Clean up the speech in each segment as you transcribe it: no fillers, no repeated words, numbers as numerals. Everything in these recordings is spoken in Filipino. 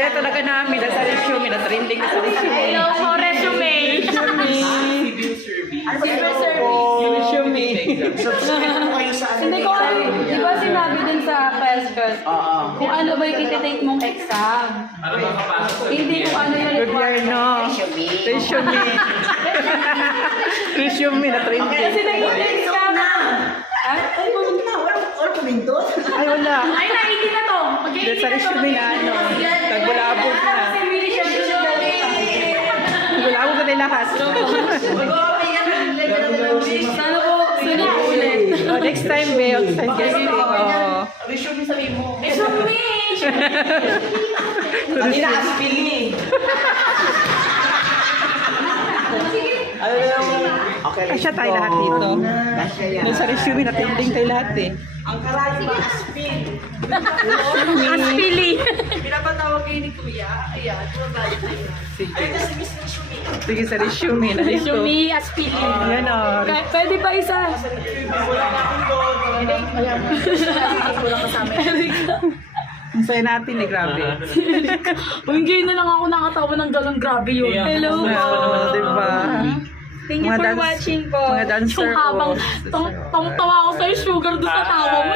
saya talaga namin. Nasa resume, nasa-trending sa resume. Hello po, resume. Civil service. Resume. Hindi ko alam, di ba sinabi din sa PESCOS, kung ano ba yung iti-take mong exam. Hindi kung ano yung Gobyerno. Resume. Resume, na-trending. Kasi nag-i-take ka na. Ay, wala. Ay, naiti na to. Dahil sa resume na ano, nagbulabog na. Nagbulabog na tayo lahat. Sana po, sunod ulit. Oh, next time, Be. Next time, guesting. Oh. Resume sabi mo. Resume! Kanina aspili. Ano na naman? Okay. Kasya tayo lahat dito. Dahil sa resume, na-trending tayo lahat eh. Ang karami ba aspil? Aspili. Pinapatawag kayo ni Kuya. Ayan, tumabayan tayo. Sige. Ay, kasi Miss Resume. Sige, sa resume na dito. Resume, aspili. Yan o. Pwede ba isa? Wala na akong doon. Wala kasama. Ang saya natin eh, grabe. Hindi na lang ako nakatawa ng galang grabe yun. Hello po. Diba? Thank you Mga for dance- watching po. mga dancer Yung habang po. tawa ako sa'yo, sugar doon sa tawa mo.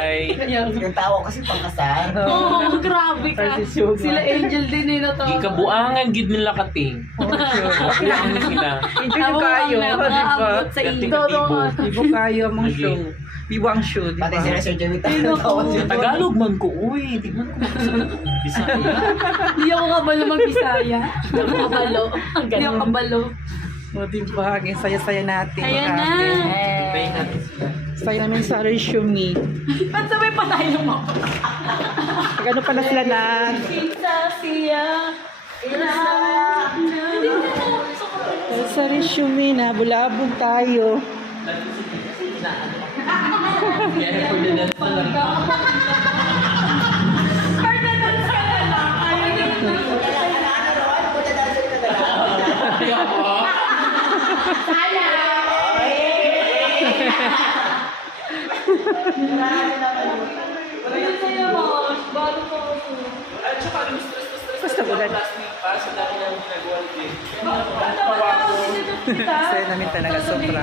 Yung tawa kasi pangkasal. Oo, grabe ka. Kasi sugar. Sila Angel din eh na to. Gikabuangan gid nila kating. Buangan sila. Hindi nyo kayo, diba? Nakaabot sa Dating ito. katibo. Ibo kayo ang show. Ibo ang show, diba? Pati sila Sir Jamita. Sa Tagalog man ko, uy, di man ko makasalamat ng Bisaya. Hindi ako kabalo mag-Bisaya. Hindi ako kabalo. Hindi ako kabalo. O, diba? Ang saya-saya natin. Ayan na. Grabe. Tayo natin sila. Saya namin sa resume. Ba't sabay pa tayo ng mga Pag ano pala sila na... Pinsa siya. Sa resume na, bulabog tayo. Kaya for the dance na lang. Ayun sa'yo, boss. Bago po ako. At saka, stress Basta ulan. para sa dami namin ginagawa din. Saya namin talaga sobra.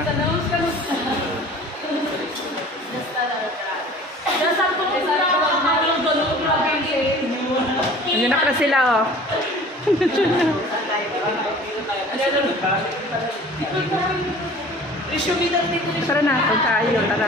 Ayun na pala sila, oh. Resume lang dito. Tara na, kung tayo, tara.